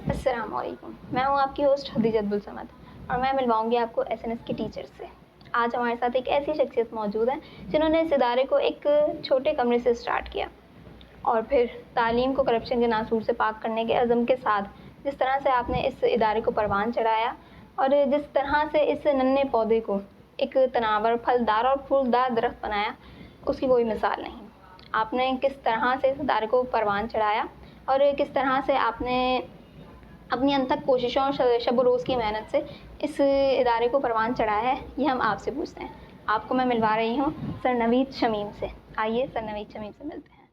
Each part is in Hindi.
अस्सलाम वालेकुम। मैं हूँ आपकी होस्ट हदीजा अब्दुल समद और मैं मिलवाऊँगी आपको एसएनएस के टीचर से। आज हमारे साथ एक ऐसी शख्सियत मौजूद है जिन्होंने इस इदारे को एक छोटे कमरे से स्टार्ट किया और फिर तालीम को करप्शन के नासूर से पाक करने के अज़म के साथ जिस तरह से आपने इस इदारे को परवान चढ़ाया और जिस तरह से इस नन्हे पौधे को एक तनावर, फलदार और फूलदार दरख्त बनाया, उसकी कोई मिसाल नहीं। आपने किस तरह से इस इदारे को परवान चढ़ाया और किस तरह से आपने अपनी अनथक कोशिशों और शब रोज़ की मेहनत से इस इदारे को परवान चढ़ाया है, ये हम आपसे पूछते हैं। आपको मैं मिलवा रही हूँ सर नवीद शमीम से। आइए सर नवीद शमीम से मिलते हैं।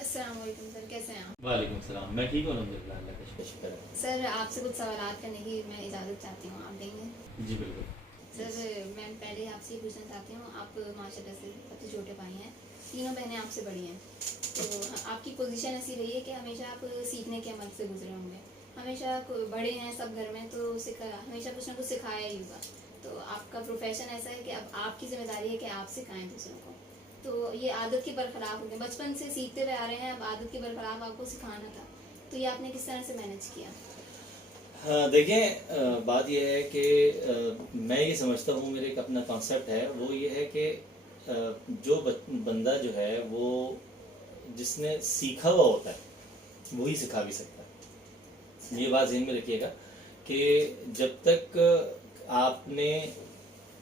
अस्सलाम वालेकुम सर, कैसे हैं आप? वालेकुम सलाम। मैं ठीक हूँ अल्हम्दुलिल्लाह, अल्लाह का शुक्र है। सर आपसे कुछ सवालात करने की मैं इजाज़त चाहती हूँ, आप देंगे? जी बिल्कुल। सर मैं पहले आपसे ये पूछना चाहती हूँ, आप माशाल्लाह से पति छोटे भाई हैं, तीनों बहनें आपसे बड़ी हैं, तो आपकी पोजीशन ऐसी रही है कि हमेशा आप सीखने के अमल से गुजरे होंगे। हमेशा बड़े हैं सब घर में, तो हमेशा कुछ ना कुछ सिखाया ही होगा। तो आपका प्रोफेशन ऐसा है कि अब आपकी जिम्मेदारी है कि आप सिखाएं दूसरों को। तो ये आदत के बरखलाफ हो गए, बचपन से सीखते हुए आ रहे हैं, अब आदत के बरखलाफ आपको सिखाना था, तो ये आपने किस तरह से मैनेज किया? हाँ देखें, बात यह है कि मैं ये समझता हूँ, मेरे एक अपना कॉन्सेप्ट है, वो ये है कि जो बंदा जो है वो जिसने सीखा हुआ होता है वही सिखा भी सकता है। ये बात ज़हन में रखिएगा कि जब तक आपने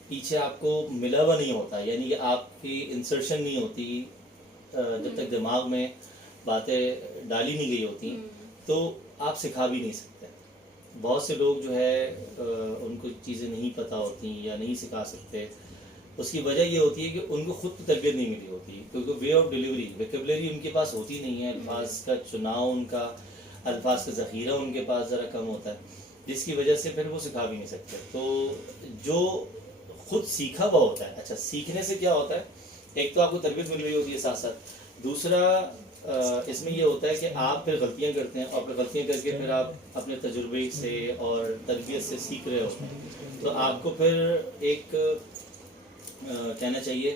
पीछे आपको मिला हुआ नहीं होता, यानी कि आपकी इंसर्शन नहीं होती, जब तक दिमाग में बातें डाली नहीं गई होती, तो आप सिखा भी नहीं सकते। बहुत से लोग जो है उनको चीज़ें नहीं पता होती या नहीं सिखा सकते। उसकी वजह ये होती है कि उनको खुद तरबियत नहीं मिली होती, क्योंकि वे ऑफ डिलीवरी, वोकैबुलरी उनके पास होती नहीं है, अल्फाज का चुनाव उनका, अल्फाज का ज़ख़ीरा उनके पास ज़रा कम होता है, जिसकी वजह से फिर वो सिखा भी नहीं सकते। तो जो खुद सीखा हुआ होता है, अच्छा सीखने से क्या होता है, एक तो आपको तरबियत मिल रही होती है साथ साथ, दूसरा इसमें ये होता है कि आप फिर गलतियां करते हैं और फिर गलतियां करके फिर आप अपने तजुर्बे से और तरबियत से सीख रहे होते हैं, तो आपको फिर एक कहना चाहिए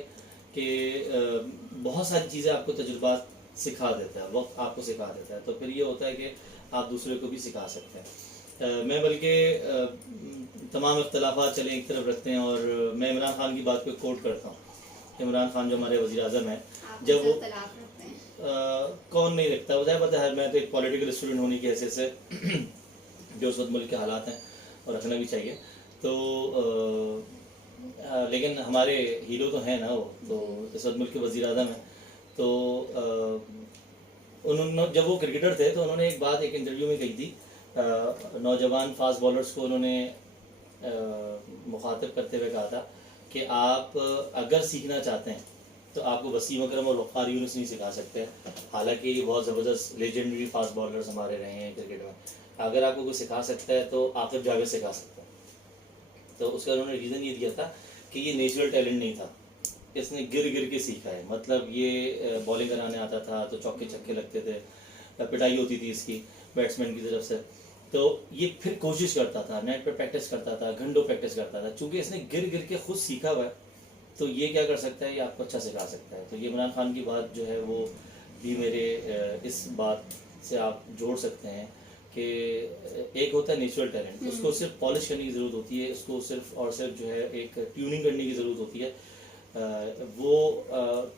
कि बहुत सारी चीज़ें आपको तजुर्बात सिखा देता है, वक्त आपको सिखा देता है, तो फिर ये होता है कि आप दूसरे को भी सिखा सकते हैं। मैं बल्कि तमाम इख्तलाफात चले एक तरफ रखते हैं और मैं इमरान खान की बात को कोट करता हूँ। इमरान खान जो हमारे वज़ीर आज़म हैं, जब वो कौन नहीं रखता, वो पता है, मैं तो एक पॉलिटिकल स्टूडेंट होने की हैसियत से जो उस वक्त मुल्क के हालात हैं और रखना भी चाहिए, तो लेकिन हमारे हीरो तो हैं ना वो, तो इस वक्त मुल्क के वज़ीर आज़म हैं, तो उन्होंने जब वो क्रिकेटर थे तो उन्होंने एक बात एक इंटरव्यू में कही थी, नौजवान फास्ट बॉलर्स को उन्होंने मुखातिब करते हुए कहा था कि आप अगर सीखना चाहते हैं तो आपको वसीम अकरम और वक़ार यूनुस नहीं सिखा सकते। हालांकि ये बहुत ज़बरदस्त लेजेंडरी फास्ट बॉलर्स हमारे रहे हैं क्रिकेट में, अगर आपको कोई सिखा सकता है तो आकिब जावेद सिखा सकता है। तो उसका उन्होंने रीज़न ये दिया था कि ये नेचुरल टैलेंट नहीं था, इसने गिर गिर के सीखा है। मतलब ये बॉलिंग कराने आता था तो चौके छक्के लगते थे, पिटाई होती थी इसकी बैट्समैन की तरफ से, तो ये फिर कोशिश करता था, नेट पे प्रैक्टिस करता था, घंटों प्रैक्टिस करता था। चूँकि इसने गिर गिर के खुद सीखा हुआ है तो ये क्या कर सकता है, ये आपको अच्छा सिखा सकता है। तो ये इमरान खान की बात जो है वो भी मेरे इस बात से आप जोड़ सकते हैं कि एक होता है नेचुरल टैलेंट, उसको सिर्फ पॉलिश करने की ज़रूरत होती है, उसको सिर्फ और सिर्फ जो है एक ट्यूनिंग करने की ज़रूरत होती है। वो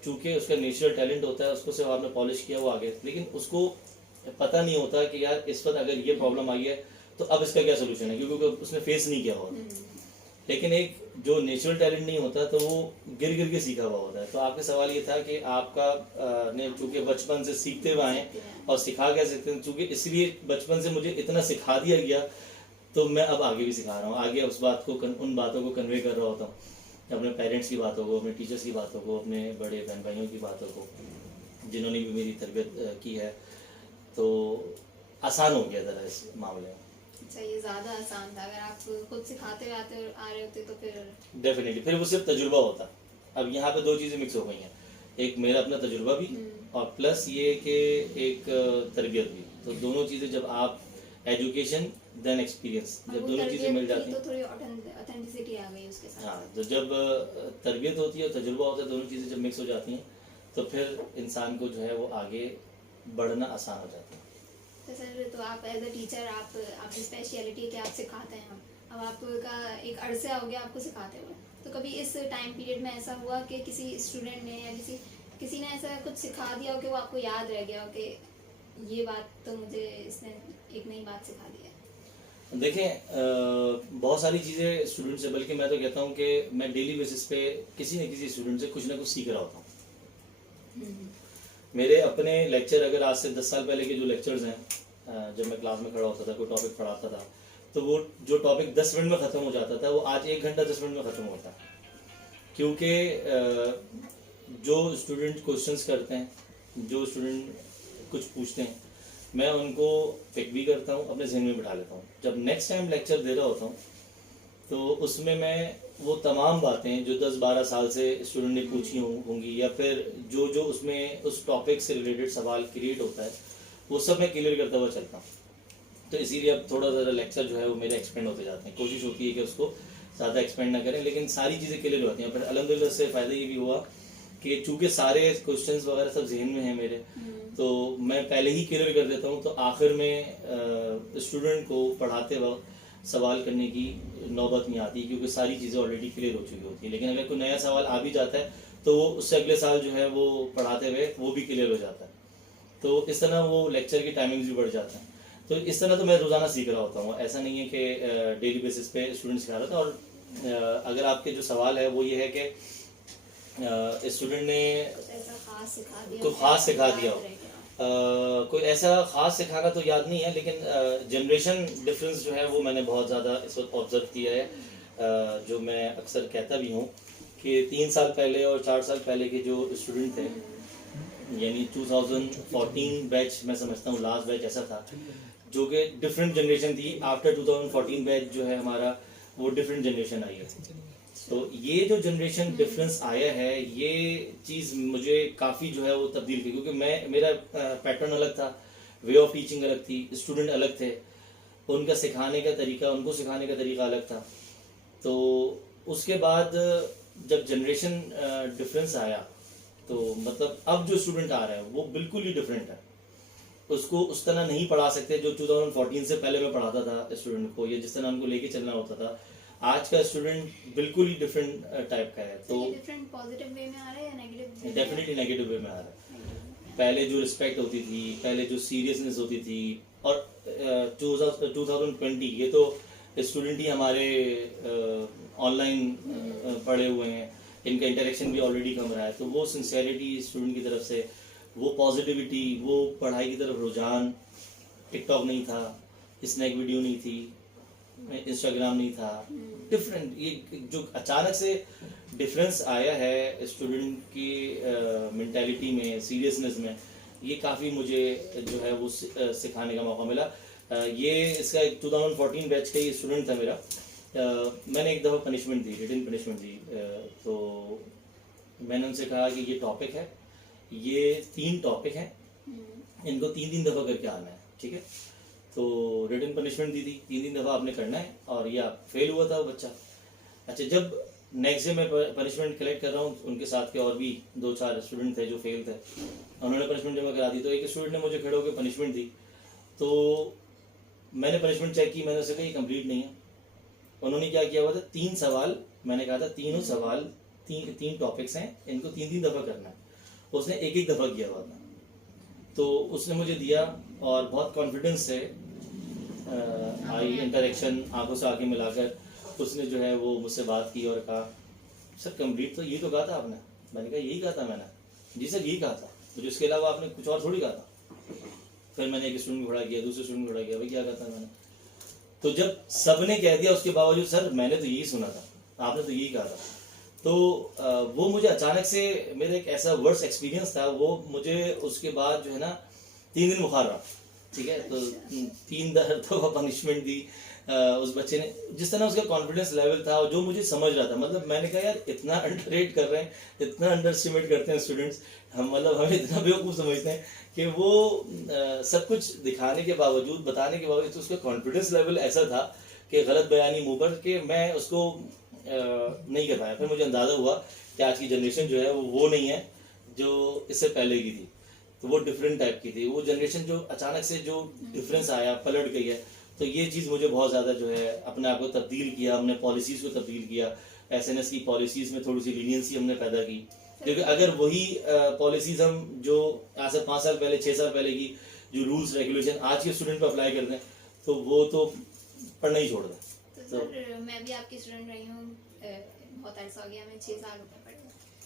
चूँकि उसका नेचुरल टैलेंट होता है, उसको सिर्फ आपने पॉलिश किया वो आगे, लेकिन उसको पता नहीं होता कि यार इस वक्त अगर ये प्रॉब्लम आई है तो अब इसका क्या सोल्यूशन है, क्योंकि उसने फेस नहीं किया होता। लेकिन एक जो नेचुरल टैलेंट नहीं होता तो वो गिर गिर के सीखा हुआ होता है। तो आपका सवाल ये था कि आपका ने चूँकि बचपन से सीखते हुए आए और सिखा क्या सकते हैं, चूँकि इसलिए बचपन से मुझे इतना सिखा दिया गया तो मैं अब आगे भी सिखा रहा हूँ, आगे उस बात को उन बातों को कन्वे कर रहा होता हूँ, अपने पेरेंट्स की बातों को, अपने टीचर्स की बातों को, अपने बड़े बहन भाइयों की बातों को, जिन्होंने भी मेरी तरबियत की है। तो आसान हो गया ज़रा इस मामले में। अच्छा, ये ज़्यादा आसान था, अगर आप खुद सिखाते आ रहे होते तो फिर डेफिनेटली फिर वो सिर्फ तजुर्बा होता। अब यहाँ पे दो चीज़ें मिक्स हो गई हैं, एक मेरा अपना तजुर्बा भी और प्लस ये कि एक तरबियत भी। तो दोनों चीज़ें जब आप एजुकेशन देन एक्सपीरियंस, जब दोनों चीज़ें मिल जाती हैं तो थोड़ी ऑथेंटिसिटी आ गई उसके साथ। हाँ, तो जब तरबियत होती है और तजुर्बा होता है, दोनों चीज़ें जब मिक्स हो जाती हैं तो फिर इंसान को जो है वो आगे बढ़ना आसान हो जाता है। तो सर, तो आप एज अ टीचर आप आपकी स्पेशलिटी है कि आप सिखाते हैं। अब आपका एक अरसा हो गया आपको सिखाते हुए, तो कभी इस टाइम पीरियड में ऐसा हुआ कि किसी स्टूडेंट ने या किसी ने ऐसा कुछ सिखा दिया हो कि वो आपको याद रह गया हो कि ये बात तो मुझे इसने एक नई बात सिखा दी है? देखें, बहुत सारी चीज़ें स्टूडेंट से, बल्कि मैं तो कहता हूँ कि मैं डेली बेसिस पे किसी न किसी स्टूडेंट से कुछ ना कुछ सीख रहा होता हूँ। मेरे अपने लेक्चर, अगर आज से 10 साल पहले के जो लेक्चर्स हैं, जब मैं क्लास में खड़ा होता था, कोई टॉपिक पढ़ाता था, तो वो जो टॉपिक 10 मिनट में ख़त्म हो जाता था, वो आज 1 घंटा 10 मिनट में ख़त्म होता है। क्योंकि जो स्टूडेंट क्वेश्चंस करते हैं, जो स्टूडेंट कुछ पूछते हैं, मैं उनको पिक भी करता हूँ, अपने जहन में बिठा लेता हूँ। जब नेक्स्ट टाइम लेक्चर दे रहा होता हूँ तो उसमें मैं वो तमाम बातें जो 10-12 साल से स्टूडेंट ने पूछी होंगी, या फिर जो जो उसमें उस टॉपिक से रिलेटेड सवाल क्रिएट होता है, वो सब मैं क्लियर करता हुआ चलता हूँ। तो इसीलिए अब थोड़ा ज़्यादा लेक्चर जो है वो मेरे एक्सपेंड होते जाते हैं। कोशिश होती है कि उसको ज़्यादा एक्सपेंड ना करें, लेकिन सारी चीज़ें क्लियर होती हैं। फिर अल्हम्दुलिल्लाह से फ़ायदा ये भी हुआ कि चूँकि सारे क्वेश्चंस वगैरह सब जहन में हैं मेरे, तो मैं पहले ही क्लियर कर देता हूँ, तो आखिर में स्टूडेंट को पढ़ाते वक्त सवाल करने की नौबत नहीं आती, क्योंकि सारी चीज़ें ऑलरेडी क्लियर हो चुकी होती है। लेकिन अगर कोई नया सवाल आ भी जाता है तो वो उससे अगले साल जो है वो पढ़ाते हुए वो भी क्लियर हो जाता है। तो इस तरह वो लेक्चर की टाइमिंग्स भी बढ़ जाते हैं। तो इस तरह तो मैं रोज़ाना सीख रहा होता हूँ, ऐसा नहीं है कि डेली बेसिस पे स्टूडेंट सिखा रहा था। और अगर आपके जो सवाल है वो ये है कि स्टूडेंट ने कुछ ऐसा खास सिखा दिया कोई ख़ास सिखा दिया हो, कोई ऐसा ख़ास सिखाना तो याद नहीं है, लेकिन जनरेशन डिफरेंस जो है वो मैंने बहुत ज़्यादा इस वक्त ऑब्ज़र्व किया है। जो मैं अक्सर कहता भी हूँ कि 3 साल पहले और 4 साल पहले के जो स्टूडेंट थे, यानी 2014 बैच मैं समझता हूँ लास्ट बैच ऐसा था, जो कि डिफरेंट जनरेशन थी। आफ्टर 2014 बैच जो है हमारा, वो डिफरेंट जनरेशन आई है। तो ये जो जनरेशन डिफरेंस आया है, ये चीज़ मुझे काफ़ी जो है वो तब्दील की, क्योंकि मेरा पैटर्न अलग था, वे ऑफ टीचिंग अलग थी, स्टूडेंट अलग थे, उनका सिखाने का तरीका, उनको सिखाने का तरीका अलग था। तो उसके बाद जब जनरेशन डिफरेंस आया, तो मतलब अब जो स्टूडेंट आ रहा है वो बिल्कुल ही डिफरेंट है। उसको उस तरह नहीं पढ़ा सकते जो 2014 से पहले मैं पढ़ाता था स्टूडेंट को, या जिस तरह उनको लेके चलना होता था। आज का स्टूडेंट बिल्कुल ही डिफरेंट टाइप का है। तो डिफरेंट पॉजिटिव वे में आ रहा है या नेगेटिव? डेफिनेटली नेगेटिव वे में आ रहा है। पहले जो रिस्पेक्ट होती थी, पहले जो सीरियसनेस होती थी, और 2020 ये तो स्टूडेंट ही हमारे ऑनलाइन पढ़े हुए हैं, इनका इंटरेक्शन भी ऑलरेडी कम रहा है। तो वो सिंसियरिटी स्टूडेंट की तरफ से, वो पॉजिटिविटी, वो पढ़ाई की तरफ रुझान, टिकटॉक नहीं था, स्नैक वीडियो नहीं थी, इंस्टाग्राम नहीं था, डिफरेंट, ये जो अचानक से डिफरेंस आया है स्टूडेंट की मेंटालिटी में, सीरियसनेस में, ये काफ़ी मुझे जो है वो सिखाने का मौका मिला। ये इसका 2014 बैच का ही स्टूडेंट था मेरा। मैंने एक दफ़ा पनिशमेंट दी, रिटन पनिशमेंट दी। तो मैंने उनसे कहा कि ये टॉपिक है, ये 3 टॉपिक हैं, इनको 3-3 दफ़ा करके आना है, ठीक है। तो रिटन पनिशमेंट दी थी, 3-3 दफ़ा आपने करना है, और ये आप फेल हुआ था वो बच्चा। अच्छा, जब नेक्स्ट डे मैं पनिशमेंट कलेक्ट कर रहा हूँ, उनके साथ के और भी 2-4 स्टूडेंट थे जो फेल थे, उन्होंने पनिशमेंट जमा करा दी। तो एक स्टूडेंट ने मुझे खड़े होकर पनिशमेंट दी, तो मैंने पनिशमेंट चेक की, मैंने उससे कहा ये कंप्लीट नहीं है। उन्होंने क्या किया हुआ था, 3 सवाल, मैंने कहा था तीनों सवाल 3 टॉपिक्स हैं, इनको 3-3 दफ़ा करना है। उसने एक दफ़ा किया हुआ था। तो उसने मुझे दिया, और बहुत कॉन्फिडेंस से आई इंटरेक्शन, आंखों से आंखें मिलाकर उसने जो है वो मुझसे बात की और कहा, सर कंप्लीट तो यही तो कहा था आपने। मैंने कहा यही कहा था मैंने। जी सर यही कहा था, मुझे इसके अलावा आपने कुछ और थोड़ी कहा था। फिर मैंने एक स्टूडेंट को खड़ा किया, दूसरे स्टूडेंट को खड़ा किया, भाई क्या कहा था मैंने। तो जब सबने कह दिया उसके बावजूद, सर मैंने तो यही सुना था, आपने तो यही कहा था। तो वो मुझे अचानक से, मेरा एक ऐसा वर्स्ट एक्सपीरियंस था, वो मुझे उसके बाद जो है ना 3 दिन बुखार रहा, ठीक है। तो 3 दफ़ा पनिशमेंट दी। उस बच्चे ने, जिस तरह उसका कॉन्फिडेंस लेवल था, और जो मुझे समझ रहा था, मतलब मैंने कहा यार इतना अंडररेट कर रहे हैं, इतना अंडर एस्टिमेट करते हैं स्टूडेंट्स, हम मतलब हमें इतना बेवकूफ़ समझते हैं कि वो सब कुछ दिखाने के बावजूद, बताने के बावजूद, तो उसका कॉन्फिडेंस लेवल ऐसा था कि गलत बयानी मुँह पर, कि मैं उसको नहीं कर पाया। फिर मुझे अंदाज़ा हुआ कि आज की जनरेशन जो है वो नहीं है जो इससे पहले की थी। तो वो डिफरेंट टाइप की थी। वो जनरेशन जो अचानक से जो डिफरेंस आया, पलट गई है, तो ये चीज़ मुझे बहुत ज़्यादा जो है अपने आप को तब्दील किया, हमने पॉलिसीज़ को तब्दील किया, एसएनएस की पॉलिसीज़ में थोड़ी सी लीनियंसी हमने पैदा की, क्योंकि अगर वही पॉलिसीज़ हम जो आज से 5 साल पहले 6 साल पहले की जो रूल्स रेगुलेशन आज के स्टूडेंट पर अप्लाई करते हैं, तो वो तो पढ़ना ही छोड़ दें। तो सर मैं भी आपकी स्टूडेंट रही हूँ, बहुत अर्सा हो गया, मैं 6 साल हो गए पढ़े।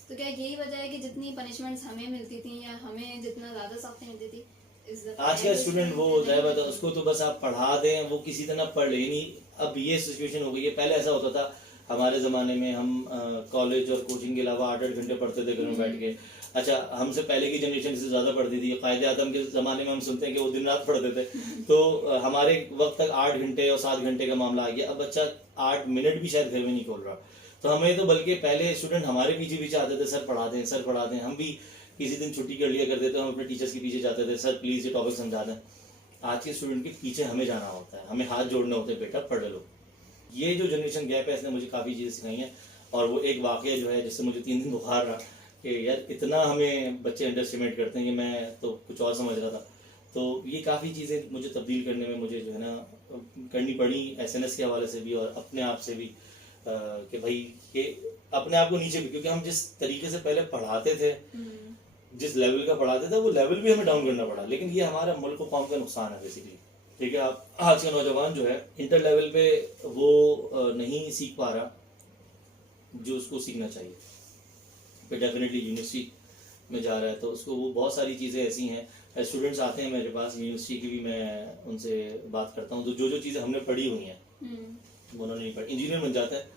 तो क्या यही वजह है कि जितनी पनिशमेंट्स हमें मिलती थी या हमें जितना ज़्यादा सख्ती मिलती थी, इस दफा आज का स्टूडेंट वो जाए बता, उसको तो बस आप पढ़ा दें, वो किसी तरह पढ़ ले नहीं। अब ये सिचुएशन हो गई है, पहले ऐसा होता था हमारे ज़माने में, हम कॉलेज और कोचिंग के अलावा 8-8 घंटे पढ़ते थे घर में बैठ के। अच्छा, हमसे पहले की जनरेशन से ज़्यादा पढ़ती थी। कायदे आज़म के ज़माने में हम सुनते हैं कि वो दिन रात पढ़ते थे, तो हमारे वक्त तक 8 घंटे और 7 घंटे का मामला आ गया। अब बच्चा 8 मिनट भी शायद घर में नहीं खोल रहा। तो हमें तो बल्कि पहले स्टूडेंट हमारे पीछे पीछे आते थे, सर पढ़ा दें, सर पढ़ा दें। हम भी किसी दिन छुट्टी कर लिया करते थे, हम अपने टीचर्स के पीछे जाते थे, सर प्लीज़ ये टॉपिक समझा दें। आज के स्टूडेंट के पीछे हमें जाना होता है, हमें हाथ जोड़ने होते हैं, बेटा पढ़ लो। ये जो जनरेशन गैप है, इसने मुझे काफ़ी चीज़ें सिखाई हैं। और वो एक वाक़या जो है जिससे मुझे 3 दिन बुखार रहा कि यार इतना हमें बच्चे अंडर एस्टिमेट करते हैं कि मैं तो कुछ और समझ रहा था। तो ये काफ़ी चीज़ें मुझे तब्दील करने में मुझे जो है ना करनी पड़ी, एसएनएस के हवाले से भी और अपने आप से भी, कि भाई कि अपने आप को नीचे भी, क्योंकि हम जिस तरीके से पहले पढ़ाते थे, जिस लेवल का पढ़ाते थे, वो लेवल भी हमें डाउन करना पड़ा। लेकिन ये हमारा मुल्क और कौम का नुकसान है बेसिकली। ठीक है, आप आज का नौजवान जो है इंटर लेवल पे वो नहीं सीख पा रहा जो उसको सीखना चाहिए, फिर डेफिनेटली यूनिवर्सिटी में जा रहा है तो उसको वो बहुत सारी चीज़ें ऐसी हैं। स्टूडेंट्स आते हैं मेरे पास यूनिवर्सिटी की भी, मैं उनसे बात करता हूँ, तो जो चीज़ें हमने पढ़ी हुई हैं वो उन्होंने नहीं पढ़ी। इंजीनियर बन जाता है,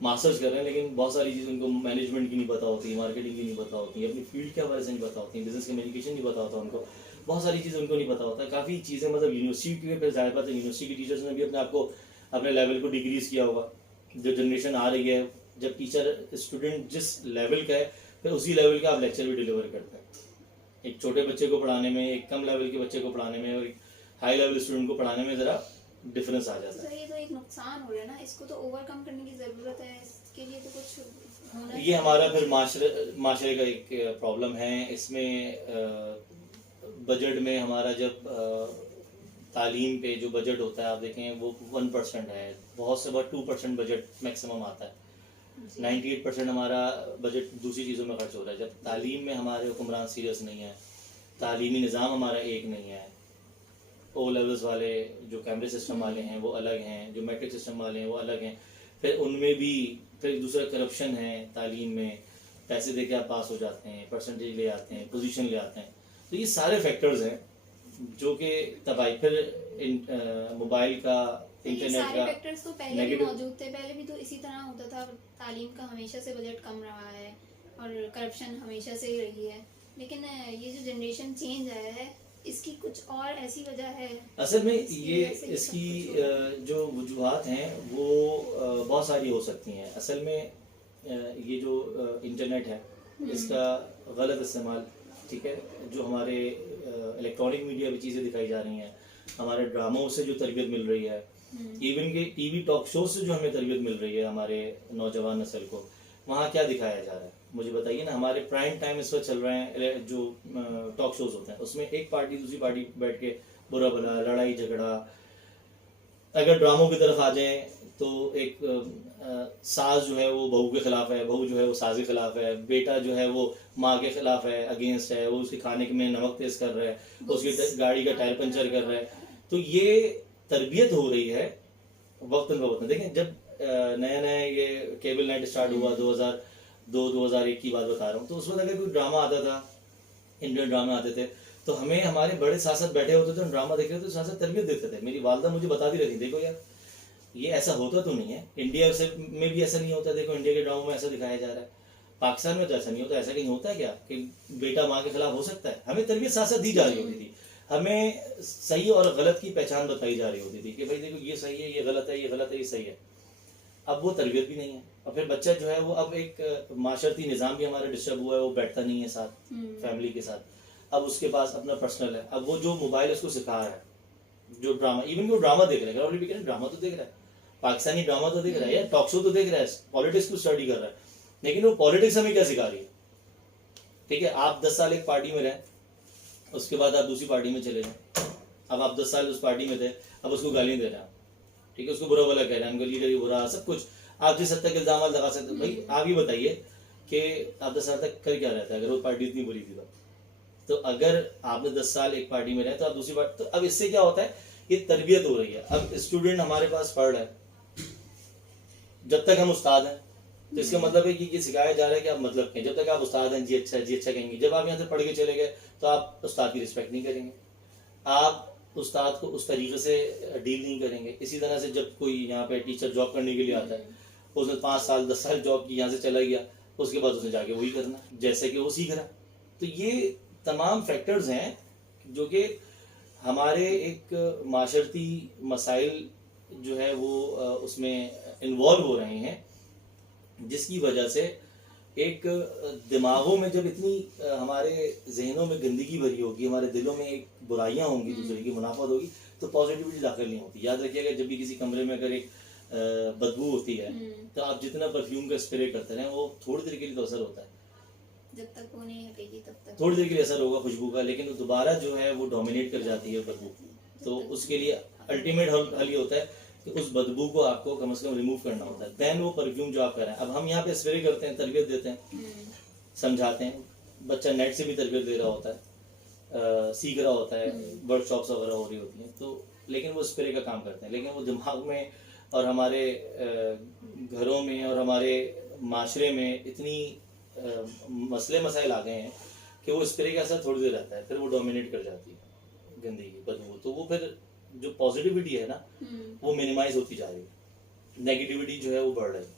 मास्टर्स कर रहे हैं, लेकिन बहुत सारी चीज़ें उनको मैनेजमेंट की नहीं पता होती, मार्केटिंग की नहीं पता होती, अपनी फील्ड के हवाले से नहीं पता होती, बिजनेस कम्युनिकेशन नहीं पता होता उनको, बहुत सारी चीज़ें उनको नहीं पता होता। काफ़ी चीज़ें मतलब यूनिवर्सिटी के, फिर जाहिर बात है यूनिवर्सिटी की टीचर्स ने भी अपने आप को, अपने लेवल को डिक्रीज़ किया होगा। जो जनरेशन आ रही है, जब टीचर स्टूडेंट जिस लेवल का है, फिर उसी लेवल का आप लेक्चर भी डिलीवर करते हैं। एक छोटे बच्चे को पढ़ाने में, एक कम लेवल के बच्चे को पढ़ाने में और एक हाई लेवल स्टूडेंट को पढ़ाने में ज़रा डिफरेंस आ जाता है। ये तो एक नुकसान हो रहा है ना, इसको तो ओवरकम करने की ज़रूरत है, इसके लिए तो कुछ होना ये हमारा फिर माशरे का एक प्रॉब्लम है। इसमें बजट में हमारा जब तालीम पे जो बजट होता है, आप देखें वो 1% है, बहुत से बहुत 2% बजट मैक्सिमम आता है। 98% हमारा बजट दूसरी चीज़ों में खर्च हो रहा है। जब तालीम में हमारे हुक्मरान सीरियस नहीं है, तालीमी निज़ाम हमारा एक नहीं है, ओ लेवल्स वाले जो कैमरे सिस्टम वाले हैं वो अलग हैं, जो मैट्रिक सिस्टम वाले हैं वो अलग हैं, फिर उनमें भी फिर दूसरा करप्शन है तालीम में, पैसे दे के आप पास हो जाते हैं, परसेंटेज ले आते हैं, पोजीशन ले आते हैं। तो ये सारे फैक्टर्स हैं जो कि तबाही, फिर मोबाइल का, इंटरनेट सारे का फैक्टर्स तो पहले भी मौजूद थे, पहले भी तो इसी तरह होता था। तालीम का हमेशा से बजट कम रहा है और करप्शन हमेशा से ही रही है, लेकिन ये जो जनरेशन चेंज आया है, इसकी कुछ और ऐसी वजह है। असल में ये इसकी जो वजूहात हैं वो बहुत सारी हो सकती हैं। असल में ये जो इंटरनेट है इसका गलत इस्तेमाल, ठीक है, जो हमारे इलेक्ट्रॉनिक मीडिया में चीज़ें दिखाई जा रही हैं, हमारे ड्रामों से जो तरबियत मिल रही है, इवन के टीवी टॉक शो से जो हमें तरबियत मिल रही है हमारे नौजवान नस्ल को, वहाँ क्या दिखाया जा रहा है मुझे बताइए ना। हमारे प्राइम टाइम इस वक्त चल रहे हैं जो टॉक शोज होते हैं, उसमें एक पार्टी दूसरी पार्टी बैठ के बुरा भला, लड़ाई झगड़ा। अगर ड्रामों की तरफ आ जाएं तो एक सास जो है वो बहू के खिलाफ है, बहू जो है वो सास के खिलाफ है, बेटा जो है वो माँ के खिलाफ है, अगेंस्ट है, वो उसके खाने में नमक तेज कर रहा है, उसकी गाड़ी का टायर पंचर कर रहा है। तो ये तरबियत हो रही है वक्तन फवक्तन। देखें जब नया नया ये केबल नेट स्टार्ट हुआ 2002-2001 की बात बता रहा हूँ, तो उस वक्त अगर कोई ड्रामा आता था, इंडियन ड्रामा आते थे, तो हमें हमारे बड़े साथ साथ बैठे होते थे, ड्रामा देख रहे थे, साथ साथ तरबियत देते थे। मेरी वालदा मुझे बता दी रहती, देखो यार ये ऐसा होता तो नहीं है, इंडिया से में भी ऐसा नहीं होता, देखो इंडिया के ड्रामा में ऐसा दिखाया जा रहा है, पाकिस्तान में तो ऐसा नहीं होता। ऐसा कहीं होता है क्या कि बेटा माँ के खिलाफ हो सकता है? हमें तरबियत साथ साथ दी जा रही होती थी, हमें सही और गलत की पहचान बताई जा रही होती थी कि भाई देखो ये सही है, ये गलत है, ये गलत है, ये सही है। अब वो तरबियत भी नहीं है, और फिर बच्चा जो है वो, अब एक माशरती निज़ाम भी हमारा डिस्टर्ब हुआ है, वो बैठता नहीं है साथ फैमिली के साथ। अब उसके पास अपना पर्सनल है, अब वो जो मोबाइल उसको सिखा रहा है, जो ड्रामा, इवन वो ड्रामा देख रहा है, ड्रामा तो देख रहा है, पाकिस्तानी ड्रामा तो देख रहा है, या टॉक शो तो देख रहा है, पॉलिटिक्स को स्टडी कर रहा है, लेकिन वो पॉलिटिक्स हमें क्या सिखा रही है? ठीक है, आप 10 साल एक पार्टी में रहें, उसके बाद आप दूसरी पार्टी में चले जाएं, अब आप 10 साल उस पार्टी में थे, अब उसको गालियाँ दे रहे हैं, ठीक है, उसको बुरा भला कह रहे हैं, उनका लीडर ही बुरा, सब कुछ आप जिस हद तक इल्जाम लगा सकते हैं। भाई आप ये बताइए कि आप 10 साल तक कर क्या रहे थे अगर वो पार्टी इतनी बुरी थी तो अगर आपने 10 साल एक पार्टी में रहे तो आप दूसरी पार्टी, तो अब इससे क्या होता है, ये तरबियत हो रही है। अब स्टूडेंट हमारे पास पढ़ रहा है, जब तक हम उस्ताद हैं तो इसका मतलब है कि ये सिखाया जा रहा है कि आप मतलब कहें, जब तक आप उस्ताद हैं जी अच्छा कहेंगे। जब आप यहाँ से पढ़ के चले गए तो आप उस्ताद की रिस्पेक्ट नहीं करेंगे, आप उस्ताद को उस तरीके से डील नहीं करेंगे। इसी तरह से जब कोई यहाँ पे टीचर जॉब करने के लिए आता है, उसने 5 साल 10 साल जॉब की, यहाँ से चला गया, उसके बाद उसने जाके वही करना जैसे कि वो सीख रहा। तो ये तमाम फैक्टर्स हैं जो कि हमारे एक माशरती मसाइल जो है वो उसमें इन्वॉल्व हो रहे हैं, जिसकी वजह से एक दिमागों में जब इतनी हमारे जहनों में गंदगी भरी होगी, हमारे दिलों में एक बुराइयां होंगी, दूसरे की मुनाफत होगी, तो पॉजिटिविटी दाखिल नहीं होती। याद रखिएगा, जब भी किसी कमरे में अगर एक बदबू होती है तो आप जितना परफ्यूम का स्प्रे करते रहें वो थोड़ी देर के लिए तो असर होता है, जब तक वो नहीं हटेगी तब तक थोड़ी देर के लिए असर होगा खुशबू का, लेकिन वो दोबारा जो है वो डोमिनेट कर जाती है बदबू। तो उसके लिए अल्टीमेट हल ये होता है कि उस बदबू को आपको कम से कम रिमूव करना होता है। देन वो परफ्यूम जो आप कर रहे हैं, अब हम यहाँ पे स्प्रे करते हैं, तरबियत देते हैं, समझाते हैं, बच्चा नेट से भी तरबियत ले रहा होता है, सीख रहा होता है, वर्कशॉप्स वगैरह हो रही होती हैं, तो लेकिन वो स्प्रे का काम करते हैं, लेकिन वो दिमाग में और हमारे घरों में और हमारे माशरे में इतनी मसले मसाइल आ गए हैं कि वो स्प्रे का असर थोड़ी देर रहता है, फिर वो डोमिनेट कर जाती है गंदगी बदबू। तो वो फिर जो पॉजिटिविटी है ना वो मिनिमाइज होती जा रही है, नेगेटिविटी जो है वो बढ़ रही है।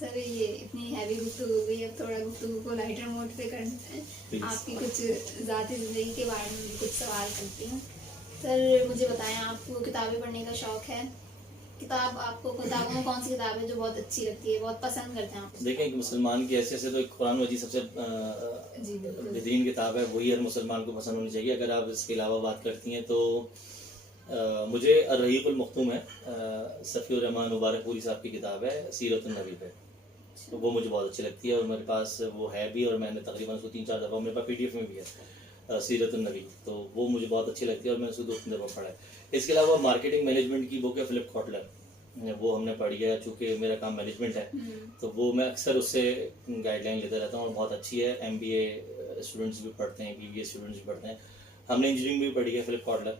सर ये इतनी हैवी गुफ्तगू हो गई, अब थोड़ा गुफ्तगू को लाइटर मोड पे करते हैं। आपकी कुछ ज़ाती ज़िंदगी के बारे में भी कुछ सवाल करती हूँ। सर मुझे बताएं, आपको किताबें पढ़ने का शौक़ है? आपको किताबों में कौन सी किताब है जो बहुत अच्छी लगती है, बहुत पसंद करते हैं आप? देखें कि मुसलमान की हैसियत से तो एक कुरान मजीद सबसे बेहतरीन किताब है, वही हर मुसलमान को पसंद होनी चाहिए। अगर आप इसके अलावा बात करती हैं तो मुझे अर्रहीक़ुल मख्तूम है, सफ़ीउर रहमान मुबारकपुरी साहब की किताब है, सीरतुन नबी पे, तो वो मुझे बहुत अच्छी लगती है और मेरे पास वो है भी, और मैंने तकरीबन उसको 3-4 दफ़ा, मेरे पास PDF में भी है सीरतुन नबी, तो वो मुझे बहुत अच्छी लगती है और मैंने उसको 2-3 दफ़ा पढ़ा है। इसके अलावा मार्केटिंग मैनेजमेंट की बुक है फिलिप कॉटलर, वो हमने पढ़ी है, चूँकि मेरा काम मैनेजमेंट है तो वो मैं अक्सर उससे गाइडलाइन लेता रहता हूँ और बहुत अच्छी है। MBA स्टूडेंट्स भी पढ़ते हैं, BBA स्टूडेंट्स भी पढ़ते हैं, हमने इंजीनियरिंग भी पढ़ी है फिलिप कॉटलर,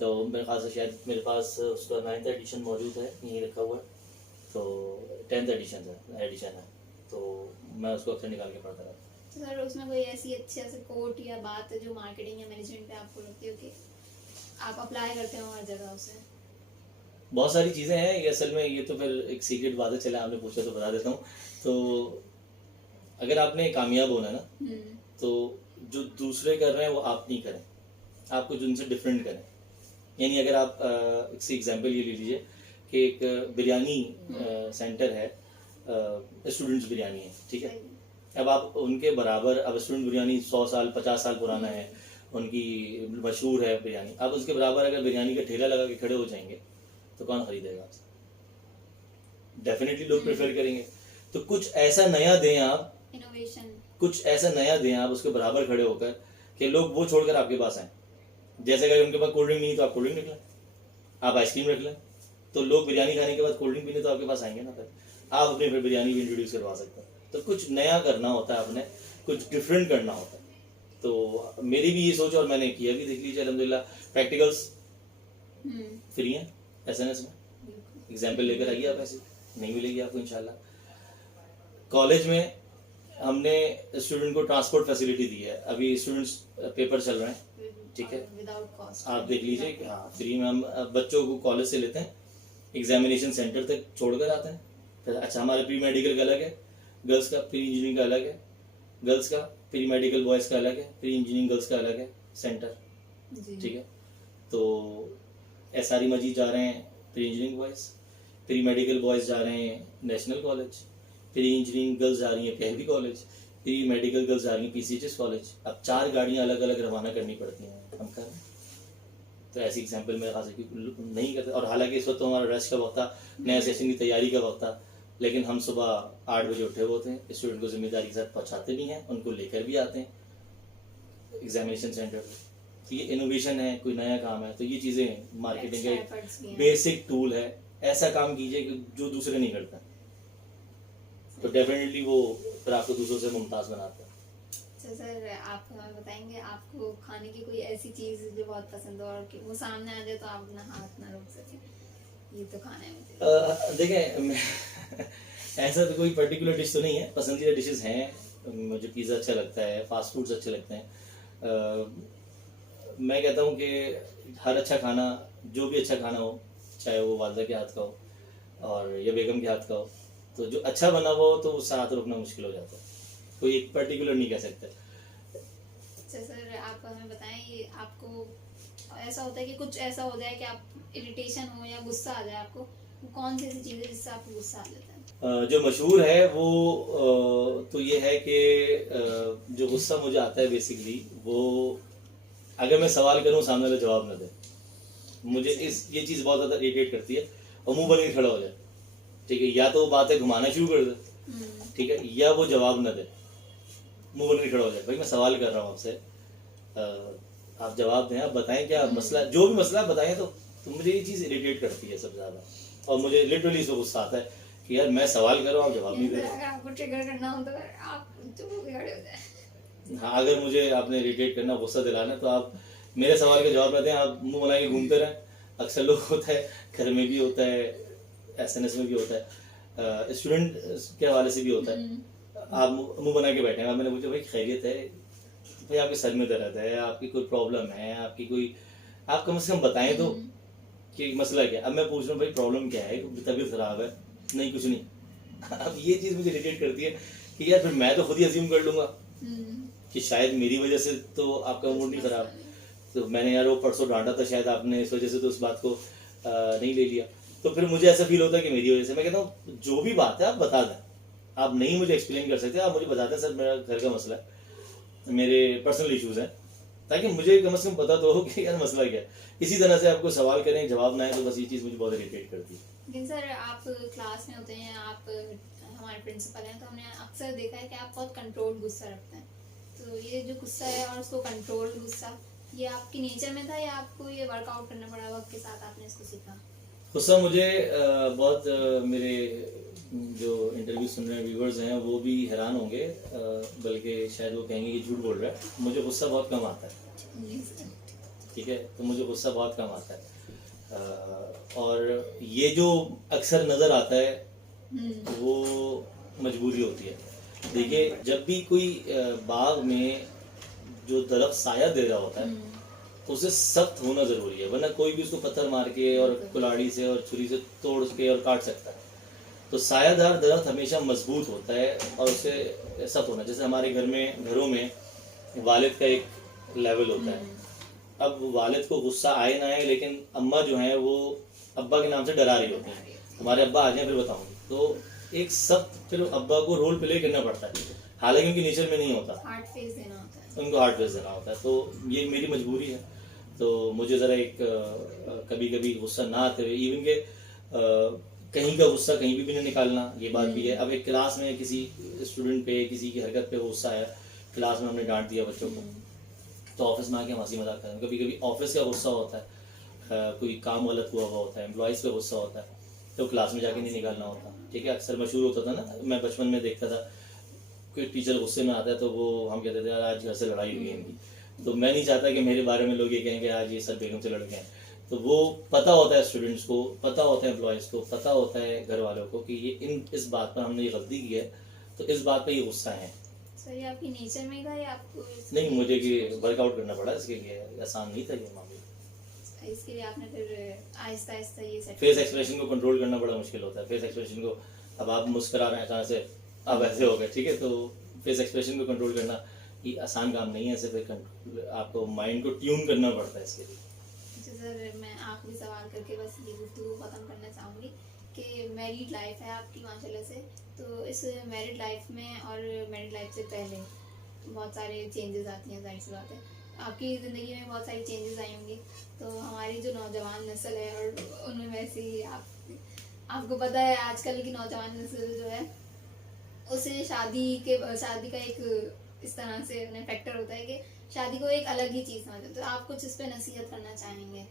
तो मेरे ख्याल से शायद मेरे पास उसका 9th एडिशन मौजूद है, यहीं रखा हुआ है, तो 10th एडिशन है, तो मैं उसको अक्सर निकाल के पढ़ता रहता हूँ। तो सर उसमें कोई ऐसी अच्छी ऐसे कोट या बात जो मार्केटिंग या मैनेजमेंट पे आपको लगती हो कि आप अप्लाई करते हो हर जगह उसे? बहुत सारी चीज़ें हैं, ये असल में ये तो फिर एक सीक्रेट बात है, चला आपने पूछा तो बता देता हूँ। तो अगर आपने कामयाब होना ना तो जो दूसरे कर रहे हैं वो आप नहीं करें, आप कुछ उनसे डिफरेंट करें। यानी अगर आप इससे एग्जांपल ये ले लीजिए कि एक बिरयानी सेंटर है, स्टूडेंट्स बिरयानी है, ठीक है, अब आप उनके बराबर, अब स्टूडेंट बिरयानी 100 साल 50 साल पुराना है, उनकी मशहूर है बिरयानी, अब उसके बराबर अगर बिरयानी का ठेला लगा के खड़े हो जाएंगे तो कौन खरीदेगा आपसे? डेफिनेटली लोग प्रेफर करेंगे। तो कुछ ऐसा नया दें आप, इनोवेशन, कुछ ऐसा नया दें आप उसके बराबर खड़े होकर कि लोग वो छोड़कर आपके पास आए। जैसे अगर उनके पास कोल्ड ड्रिंक नहीं तो आप कोल्ड ड्रिंक रख लें, आप आइसक्रीम रख लें, तो लोग बिरयानी खाने के बाद कोल्ड ड्रिंक पीने तो आपके पास आएंगे ना, फिर आप अपने फिर बिरयानी भी इंट्रोड्यूस करवा सकते हैं। तो कुछ नया करना होता है, आपने कुछ डिफरेंट करना होता है। तो मेरी भी ये सोच और मैंने किया भी, देख लीजिए अल्हम्दुलिल्लाह प्रैक्टिकल्स फ्री हैं SNS में, एग्जाम्पल लेकर आइए आप, ऐसे नहीं मिलेगी आपको इंशाल्लाह। कॉलेज में हमने स्टूडेंट को ट्रांसपोर्ट फैसिलिटी दी है, अभी स्टूडेंट्स पेपर चल रहे हैं, ठीक है, विदाउट कॉस्ट आप देख लीजिए कि हाँ फ्री में हम बच्चों को कॉलेज से लेते हैं, एग्जामिनेशन सेंटर तक छोड़कर आते हैं। फिर अच्छा हमारा प्री मेडिकल का अलग है, गर्ल्स का प्री इंजीनियरिंग का अलग है, गर्ल्स का प्री मेडिकल बॉयज़ का अलग है, प्री इंजीनियरिंग गर्ल्स का अलग है सेंटर, ठीक है। तो SRE मजीद जा रहे हैं pre engineering boys, pre medical boys जा रहे हैं national college, pre engineering girls जा रही हैं PLB college, pre medical girls जा रही हैं PCHS कॉलेज। अब 4 गाड़ियाँ अलग अलग रवाना करनी पड़ती हैं, हम कर रहे हैं। तो ऐसी एग्जाम्पल मेरे खास नहीं करते, और हालांकि इस वक्त तो हमारा रेस्ट का वक्त था, नया सेशन की तैयारी का वक्त था, लेकिन हम सुबह 8 बजे उठे होते हैं, स्टूडेंट को जिम्मेदारी के साथ पहुँचाते भी हैं, उनको लेकर भी आते हैं, एग्जामिनेशन सेंटर, तो ये इनोवेशन है, कोई नया काम है, तो ये चीज़ें मार्केटिंग का Extra efforts भी एक हैं। बेसिक टूल है। ऐसा काम कीजिए कि जो दूसरे नहीं करता, तो डेफिनेटली वो फिर आपको दूसरों से मुमताज़ बनाता है। अच्छा सर, आप हमें बताएंगे आपको खाने की कोई ऐसी चीज़ जो बहुत पसंद हो और कि वो सामने आ जाए तो आप अपना हाथ ना रोक सकें, ये तो खाना है मुझे। देखें ऐसा तो कोई पर्टिकुलर डिश तो नहीं है, पसंदीदा डिशेस हैं। मुझे पिज़्ज़ा अच्छा लगता है, फास्ट फूड्स अच्छे लगते हैं। मैं कहता हूँ कि हर अच्छा खाना, जो भी अच्छा खाना हो, चाहे वो वालदा के हाथ का हो और या बेगम के हाथ का हो, तो जो अच्छा बना हुआ हो तो उससे हाथ रोकना मुश्किल हो जाता है। कोई एक पर्टिकुलर नहीं कह सकते। अच्छा सर, आप हमें बताएं ये आपको ऐसा होता है कि कुछ ऐसा हो जाए कि आप इरिटेशन हो या गुस्सा आ जाए आपको, वो कौन सी ऐसी चीज़ है जिससे आपको गुस्सा आ जाता है? जो मशहूर है वो तो ये है कि जो गुस्सा मुझे आता है बेसिकली, वो अगर मैं सवाल करूं सामने वाला जवाब न दे, मुझे ये चीज़ बहुत ज़्यादा इरिटेट करती है, और मुंह बन के खड़ा हो जाए। ठीक है, या तो वो बातें घुमाना शुरू कर दे, ठीक है, या वो जवाब न दे, मुंह बन के खड़ा हो जाए। भाई मैं सवाल कर रहा हूँ आपसे, आप जवाब दें, आप बताएं क्या मसला, जो भी मसला बताएं। तो मुझे ये चीज़ इरिटेट करती है सबसे ज़्यादा, और मुझे लिटरली इसको गुस्सा आता है कि यार मैं सवाल कर रहा हूँ, आप जवाब नहीं दे रहे। अगर आपको ट्रिगर करना हो तो आप चुप होकर खड़े हो जाए। हाँ, अगर मुझे आपने इरिटेट करना, गुस्सा दिलाना, तो आप मेरे सवाल का जवाब न दें, आप मुंह बना के घूमते रहें। अक्सर लोग होता है, घर में भी होता है, एसएनएस में भी होता है, स्टूडेंट के हवाले से भी होता है। आप मुंह बना के बैठे हैं, मैंने पूछा भाई खैरियत है, भाई आपके सर में दर्द है, आपकी कोई प्रॉब्लम है, आपकी कोई, आप कम से कम बताएं तो कि मसला क्या है। अब मैं पूछ रहा हूँ भाई प्रॉब्लम क्या है, तबीयत खराब है, नहीं कुछ नहीं। अब ये चीज़ मुझे इरिटेट करती है कि यार फिर मैं तो खुद ही अज्यूम कर लूंगा कि शायद मेरी वजह से तो आपका मूड नहीं खराब, तो मैंने यार वो परसों डांटा था, शायद आपने इस वजह से तो उस बात को नहीं ले लिया, तो फिर मुझे ऐसा फील होता है कि मेरी वजह से। मैं कहता हूँ जो भी बात है आप बता दें, आप नहीं मुझे एक्सप्लेन कर सकते, आप मुझे बता दें सर मेरा घर का मसला है, मेरे पर्सनल इश्यूज हैं, ताकि मुझे कम से कम पता तो हो कि यार मसला क्या है। इसी तरह से आपको सवाल करें, जवाब ना आए, तो बस ये चीज़ मुझे बहुत इरिटेट करती है। लेकिन सर आप क्लास में होते हैं, आप हमारे प्रिंसिपल हैं, तो हमने अक्सर देखा है कि आप बहुत कंट्रोल गुस्सा रखते हैं। तो ये जो गुस्सा है और उसको कंट्रोल गुस्सा, ये आपकी नेचर में था या आपको ये वर्कआउट करना पड़ा, वक्त के साथ आपने इसको सीखा? गुस्सा मुझे बहुत मेरे जो इंटरव्यू सुन रहे हैं व्यूवर्स हैं वो भी हैरान होंगे, बल्कि शायद वो कहेंगे कि झूठ बोल रहा है। मुझे गुस्सा बहुत कम आता है, जी सर। ठीक है, तो मुझे गुस्सा बहुत कम आता है। और ये जो अक्सर नज़र आता है वो मजबूरी होती है। देखिए जब भी कोई बाग में जो दरख्त साया दे रहा होता है, तो उसे सख्त होना ज़रूरी है, वरना कोई भी उसको पत्थर मार के और कुल्हाड़ी से और छुरी से तोड़ के और काट सकता है। तो सायादार दरख्त हमेशा मजबूत होता है और उसे सख्त होना, जैसे हमारे घरों में वालिद का एक लेवल होता है। अब वालिद को गुस्सा आए ना आए, लेकिन अम्मा जो है वो अब्बा के नाम से डरा रही होती है, हमारे अब्बा आ जाए फिर बताऊंगी, तो एक सख्त फिर अब्बा को रोल प्ले करना पड़ता है, हालांकि उनके नेचर में नहीं होता, हार्ड फेस देना होता है, उनको हार्ड फेस देना होता है। तो ये मेरी मजबूरी है, तो मुझे ज़रा एक कभी कभी गुस्सा ना आते हुए, इवन के कहीं का गुस्सा कहीं भी नहीं निकालना, ये बात भी है। अब एक क्लास में किसी स्टूडेंट पे, किसी की हरकत पे गुस्सा आया, क्लास में हमने डांट दिया बच्चों को, तो ऑफिस में आके हम हंसी मजाक करें। कभी कभी ऑफिस का गुस्सा होता है, कोई काम गलत हुआ होता है, एम्प्लॉयज़ पे गुस्सा होता है, तो क्लास में जाके नहीं निकालना होता, ठीक है। अक्सर मशहूर होता था ना, मैं बचपन में देखता था, कोई टीचर गुस्से में आता है तो वो हम कहते थे यार आज घर से लड़ाई हुई है इनकी, तो मैं नहीं चाहता कि मेरे बारे में लोग ये कहेंगे आज ये सर बेगम से लड़ गए हैं। तो वो पता होता है स्टूडेंट्स को, पता होता है एम्प्लॉयज़ को, पता होता है घर वालों को कि ये इस बात पर हमने ये गलती की है, तो इस बात पर ये गुस्सा है। सर ये आपकी नेचर में था या आपको नहीं, मुझे कि वर्कआउट करना पड़ा इसके लिए, आसान नहीं था ये मामला। इसके लिए आपने फिर आहिस्ता आहिस्ता ये सेट फेस एक्सप्रेशन को कंट्रोल करना बड़ा मुश्किल होता है। फेस एक्सप्रेशन को, अब आप मुस्कुरा रहे हैं अचानक से, अब ऐसे हो गए, ठीक है, तो फेस एक्सप्रेशन को कंट्रोल करना ये आसान काम नहीं है, सिर्फ आपको माइंड को ट्यून करना पड़ता है इसके लिए। अच्छा सर, मैं आखिरी सवाल करके बस ये गुफ्तगू ख़त्म करना चाहूँगी कि मैरिड लाइफ है आपकी माशाल्लाह से, तो इस मैरिड लाइफ में और मैरिड लाइफ से पहले बहुत सारे चेंजेस आती हैं, जाहिर सी बात है आपकी ज़िंदगी में बहुत सारी चेंजेस आई होंगी। तो हमारी जो नौजवान नस्ल है और उनमें वैसे ही आपको पता है आजकल की नौजवान नस्ल जो है उसे शादी का एक इस तरह से फैक्टर होता है कि शादी को एक अलग ही चीज़ समझते हैं। तो आप कुछ इस पे नसीहत करना चाहेंगे?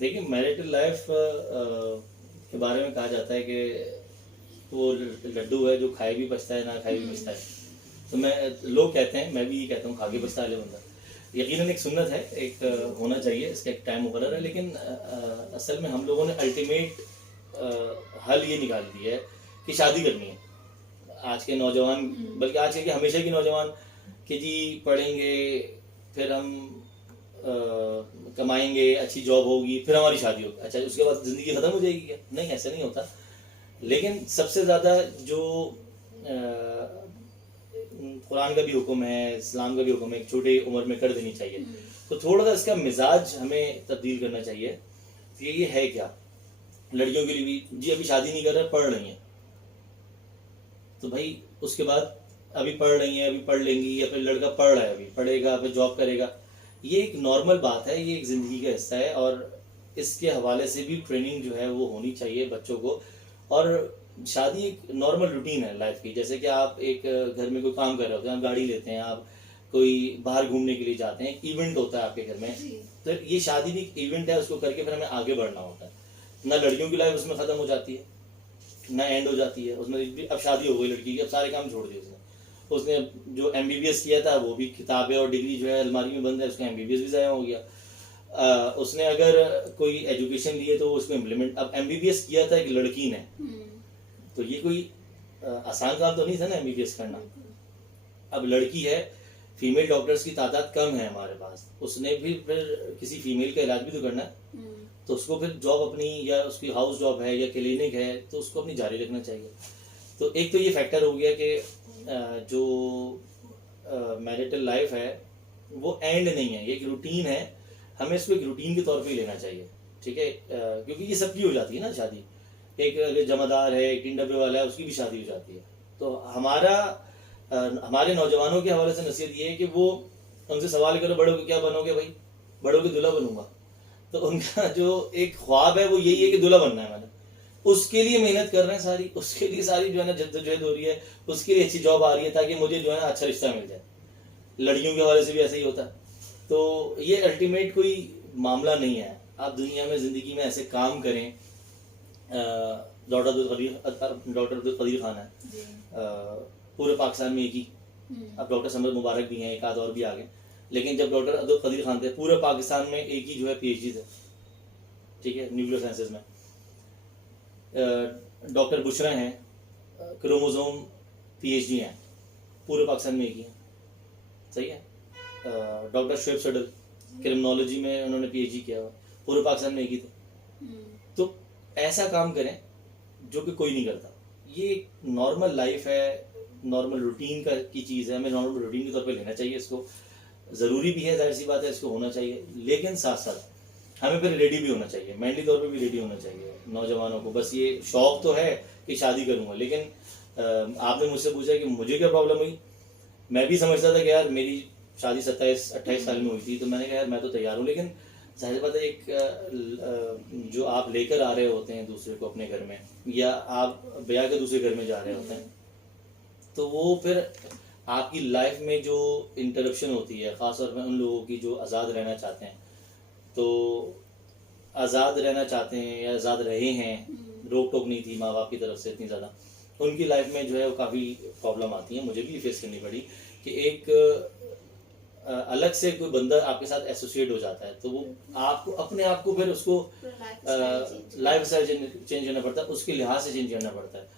देखिए, मैरिटल लाइफ के बारे में कहा जाता है कि वो लड्डू है जो खाए भी पछता है, ना खाए भी पछता है। तो लोग कहते हैं, मैं भी ये कहता हूँ, खा के पछता है बंदा। यकीनन एक सुन्नत है, एक होना चाहिए, इसका एक टाइम मुकर्रर है, लेकिन असल में हम लोगों ने अल्टीमेट हल ये निकाल दिया है कि शादी करनी है। आज के नौजवान, बल्कि आज के हमेशा के नौजवान, कि जी पढ़ेंगे, फिर हम कमाएंगे, अच्छी जॉब होगी, फिर हमारी शादी होगी, अच्छा उसके बाद ज़िंदगी ख़त्म हो जाएगी क्या? नहीं, ऐसा नहीं होता। लेकिन सबसे ज़्यादा जो कुरान का भी हुक्म है, इस्लाम का भी हुक्म है, एक छोटी उम्र में कर देनी चाहिए। तो थोड़ा सा इसका मिजाज हमें तब्दील करना चाहिए कि ये है क्या। लड़कियों के लिए भी, जी अभी शादी नहीं कर रहे, पढ़ रही हैं, तो भाई उसके बाद अभी पढ़ रही हैं, अभी पढ़ लेंगी, या फिर लड़का पढ़ रहा है, अभी पढ़ेगा, फिर जॉब करेगा, ये एक नॉर्मल बात है, ये एक ज़िंदगी का हिस्सा है। और इसके हवाले से भी ट्रेनिंग जो है वो होनी चाहिए बच्चों को। और शादी एक नॉर्मल रूटीन है लाइफ की। जैसे कि आप एक घर में कोई काम कर रहे होते हैं, आप गाड़ी लेते हैं, आप कोई बाहर घूमने के लिए जाते हैं, इवेंट होता है आपके घर में, तो ये शादी भी एक इवेंट है, उसको करके फिर हमें आगे बढ़ना होता है। ना लड़कियों की लाइफ उसमें ख़त्म हो जाती है, ना एंड हो जाती है उसमें भी। अब शादी हो गई लड़की की, अब सारे काम छोड़ दिए उसने जो MBBS किया था वो भी, किताबें और डिग्री जो है अलमारी में बंद है, उसका MBBS भी ज़ाया हो गया। उसने अगर कोई एजुकेशन ली है तो उसको इम्प्लीमेंट, अब MBBS किया था एक लड़की ने, तो ये कोई आसान काम तो नहीं था ना MBBS करना। अब लड़की है, फीमेल डॉक्टर्स की तादाद कम है हमारे पास, उसने भी फिर किसी फीमेल का इलाज भी तो करना है, तो उसको फिर जॉब अपनी, या उसकी हाउस जॉब है या क्लिनिक है, तो उसको अपनी जारी रखना चाहिए। तो एक तो ये फैक्टर हो गया कि जो मैरिटल लाइफ है वो एंड नहीं है, ये एक रूटीन है, हमें इसको एक रूटीन के तौर पे ही लेना चाहिए, ठीक है। क्योंकि ये सबकी हो जाती है ना शादी, एक अगर जमादार है, एक 3 डब्बे वाला है, उसकी भी शादी हो जाती है। तो हमारे नौजवानों के हवाले से नसीहत ये है कि वो उनसे सवाल करो, बड़ों के क्या बनोगे भाई? बड़ों के दूल्हा बनूंगा। तो उनका जो एक ख्वाब है वो यही है कि दूल्हा बनना है मैंने, उसके लिए मेहनत कर रहे हैं सारी, उसके लिए सारी जो है ना जद्दोजहद हो रही है, उसके लिए अच्छी जॉब आ रही है ताकि मुझे जो है ना अच्छा रिश्ता मिल जाए। लड़कियों के हवाले से भी ऐसा ही होता है। तो ये अल्टीमेट कोई मामला नहीं है। आप दुनिया में ज़िंदगी में ऐसे काम करें। डॉक्टर अब्दुल कदीर खान है, पूरे पाकिस्तान में एक ही, अब डॉक्टर समद मुबारक भी हैं, एक आध और भी आ गए, लेकिन जब डॉक्टर अब्दुल कदीर खान थे पूरे पाकिस्तान में एक ही जो है PhD थे, ठीक है, न्यूक्लियर साइंसेज में। डॉक्टर बुशरा हैं, क्रोमोसोम PhD हैं, पूरे पाकिस्तान में एक ही हैं, सही है। डॉक्टर शुएब सडल क्रिमिनोलॉजी में उन्होंने PhD किया हुआ, पूरे पाकिस्तान में एक ही थे। तो ऐसा काम करें जो कि कोई नहीं करता। ये एक नॉर्मल लाइफ है, नॉर्मल रूटीन की चीज़ है, हमें नॉर्मल रूटीन के तौर पे लेना चाहिए इसको। ज़रूरी भी है, जाहिर सी बात है, इसको होना चाहिए, लेकिन साथ साथ हमें फिर रेडी भी होना चाहिए, मेंटली तौर पे भी रेडी होना चाहिए नौजवानों को। बस ये शौक तो है कि शादी करूँगा, लेकिन आपने मुझसे पूछा कि मुझे क्या प्रॉब्लम हुई। मैं भी समझता था कि यार मेरी शादी 27-28 साल में हुई थी, तो मैंने कहा यार मैं तो तैयार हूँ, लेकिन जाहिर बात है एक जो आप लेकर आ रहे होते हैं दूसरे को अपने घर में, या आप ब्याह के दूसरे घर में जा रहे होते हैं, तो वो फिर आपकी लाइफ में जो इंटरप्शन होती है, ख़ास तौर पर उन लोगों की जो आज़ाद रहना चाहते हैं, तो आज़ाद रहना चाहते हैं या आज़ाद रहे हैं, रोक टोक नहीं थी माँ बाप की तरफ से इतनी ज़्यादा, उनकी लाइफ में जो है वो काफ़ी प्रॉब्लम आती है। मुझे भी फेस करनी पड़ी कि एक अलग से कोई बंदा आपके साथ एसोसिएट हो जाता है, तो वो आपको अपने आप को फिर उसको लाइफ स्टाइल चेंज करना पड़ता है, उसके लिहाज से चेंज करना पड़ता है।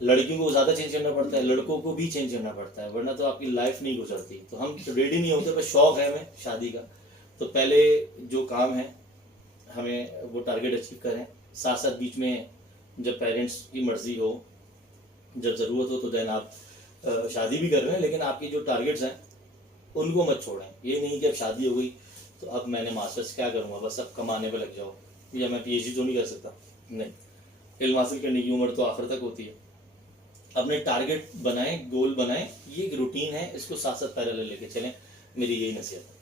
लड़कियों को ज़्यादा चेंज करना पड़ता है, लड़कों को भी चेंज करना पड़ता है, वरना तो आपकी लाइफ नहीं गुजरती। तो हम रेडी नहीं होते, बस शौक है हमें शादी का। तो पहले जो काम है हमें वो टारगेट अचीव करें, साथ साथ बीच में जब पेरेंट्स की मर्जी हो, जब ज़रूरत हो, तो देन आप शादी भी कर रहे हैं, लेकिन आपकी जो टारगेट्स हैं उनको मत छोड़ें। ये नहीं कि अब शादी हो गई तो अब मैंने मास्टर्स क्या करूँगा, बस अब कमाने पे लग जाओ, या मैं PhD तो नहीं कर सकता। नहीं, इल्म हासिल करने की उम्र तो आखिर तक होती है। अपने टारगेट बनाएं, गोल बनाएं, ये एक रूटीन है, इसको साथ साथ पैरेलल लेके चलें, मेरी यही नसीहत है।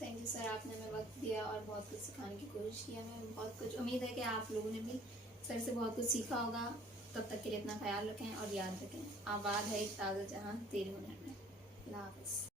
थैंक यू सर, आपने हमें वक्त दिया और बहुत कुछ सिखाने की कोशिश की। हमें बहुत कुछ उम्मीद है कि आप लोगों ने भी सर से बहुत कुछ सीखा होगा। तब तक के लिए अपना ख्याल रखें और याद रखें, आबाद है एक ताज़ा जहां तेरे हुनर में। अल्लाह हाफ़िज़।